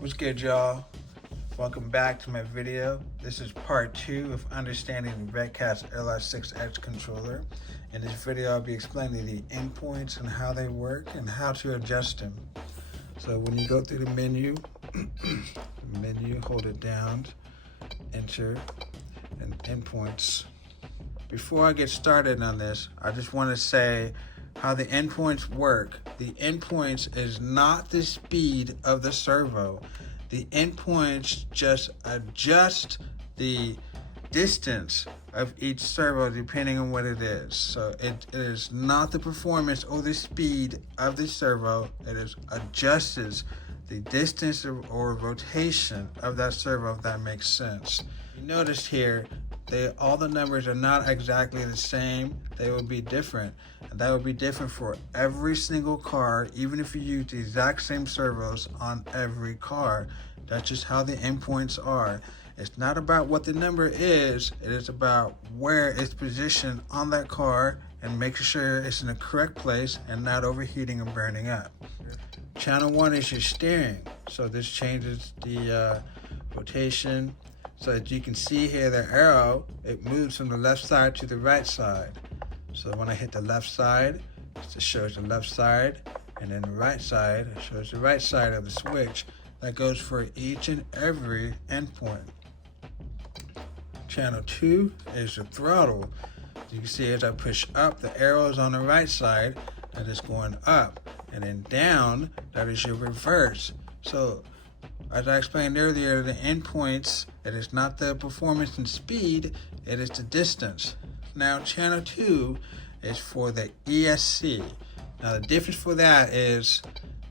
What's good, y'all? Welcome back to my video. This is part 2 of understanding the Redcat's LR6X controller. In this video, I'll be explaining the endpoints and how they work and how to adjust them. So when you go through the menu, hold it down, enter, and endpoints. Before I get started on this, I just want to say how the endpoints work. The endpoints is not the speed of the servo. The endpoints just adjust the distance of each servo depending on what it is. So it is not the performance or the speed of the servo. It is adjusts the distance or rotation of that servo, if that makes sense. You notice here, all the numbers are not exactly the same. They will be different. And that will be different for every single car, even if you use the exact same servos on every car. That's just how the endpoints are. It's not about what the number is, it is about where it's positioned on that car and making sure it's in the correct place and not overheating and burning up. Channel 1 is your steering. So this changes the rotation. So as you can see here, the arrow, it moves from the left side to the right side. So when I hit the left side, it shows the left side, and then the right side, it shows the right side of the switch. That goes for each and every endpoint. Channel 2 is the throttle. You can see as I push up, the arrow is on the right side, and it's going up. And then down, that is your reverse. So as I explained earlier, the endpoints, it is not the performance and speed, it is the distance. Now, channel 2 is for the ESC. Now, the difference for that is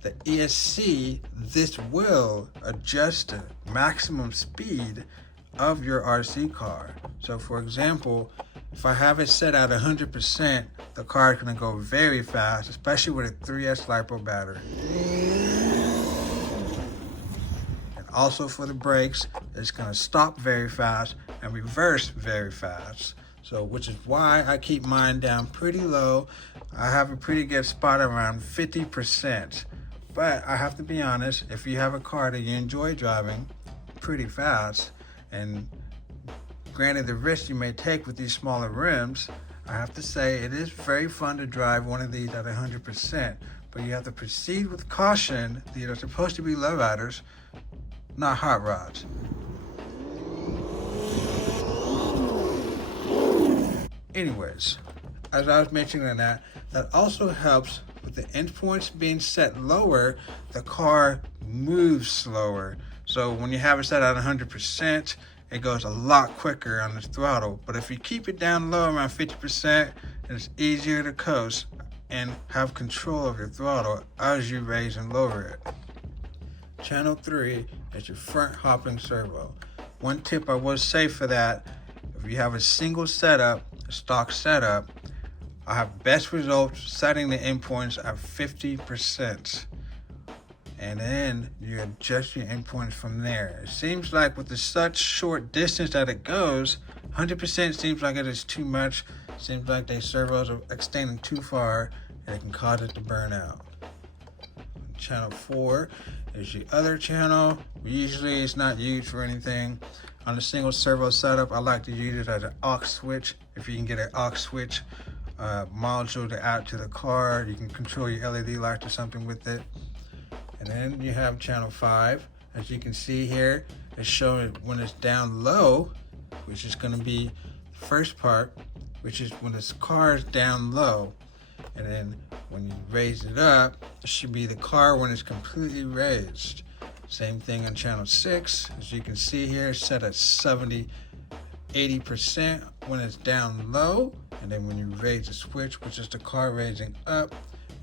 the ESC, this will adjust the maximum speed of your RC car. So, for example, if I have it set at 100%, the car is going to go very fast, especially with a 3S LiPo battery. Also for the brakes, it's going to stop very fast and reverse very fast. So which is why I keep mine down pretty low. I have a pretty good spot around 50%. But I have to be honest, if you have a car that you enjoy driving pretty fast, and granted the risk you may take with these smaller rims, I have to say it is very fun to drive one of these at 100%. But you have to proceed with caution. These are supposed to be lowriders, not hot rods. Anyways, as I was mentioning that also helps with the endpoints being set lower, the car moves slower. So when you have it set at 100%, it goes a lot quicker on the throttle. But if you keep it down low around 50%, it's easier to coast and have control of your throttle as you raise and lower it. Channel 3 is your front hopping servo. One tip I will say for that, if you have a single setup, a stock setup, I have best results setting the endpoints at 50%. And then you adjust your endpoints from there. It seems like with the such short distance that it goes, 100% seems like it is too much. Seems like the servos are extending too far and it can cause it to burn out. Channel 4 is the other channel. Usually it's not used for anything. On a single servo setup, I like to use it as an aux switch. If you can get an aux switch module to add to the car, you can control your LED lights or something with it. And then you have channel 5. As you can see here, it's showing when it's down low, which is going to be the first part, which is when this car is down low. And then when you raise it up, it should be the car when it's completely raised. Same thing on channel 6. As you can see here, it's set at 80% when it's down low. And then when you raise the switch, which is the car raising up,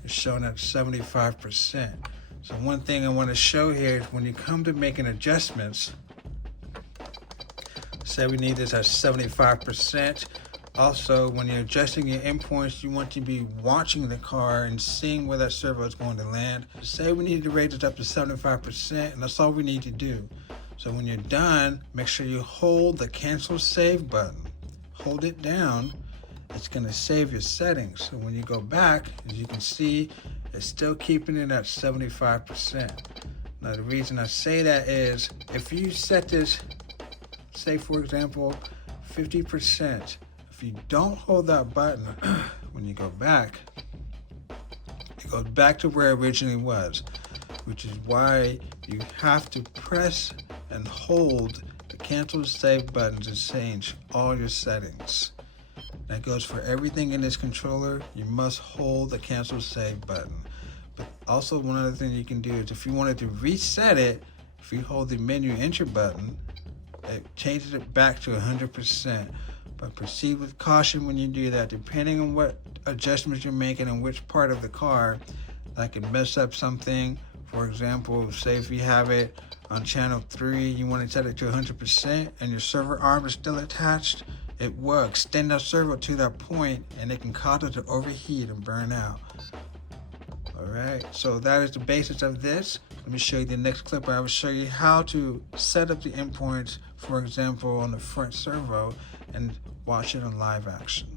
it's shown at 75%. So one thing I want to show here is when you come to making adjustments, say we need this at 75%. Also, when you're adjusting your endpoints, you want to be watching the car and seeing where that servo is going to land. Say we need to raise it up to 75%, and that's all we need to do. So when you're done, make sure you hold the cancel save button. Hold it down. It's going to save your settings. So when you go back, as you can see, it's still keeping it at 75%. Now the reason I say that is if you set this, say for example, 50%, if you don't hold that button, when you go back, it goes back to where it originally was, which is why you have to press and hold the cancel save button to change all your settings. That goes for everything in this controller. You must hold the cancel save button. But also one other thing you can do is if you wanted to reset it, if you hold the menu enter button, it changes it back to 100%. But proceed with caution when you do that. Depending on what adjustments you're making and which part of the car, that can mess up something. For example, say if you have it on channel 3, you want to set it to 100% and your server arm is still attached, it will extend that servo to that point and it can cause it to overheat and burn out. Alright, so that is the basis of this. Let me show you the next clip where I will show you how to set up the endpoints, for example, on the front servo and watch it on live action.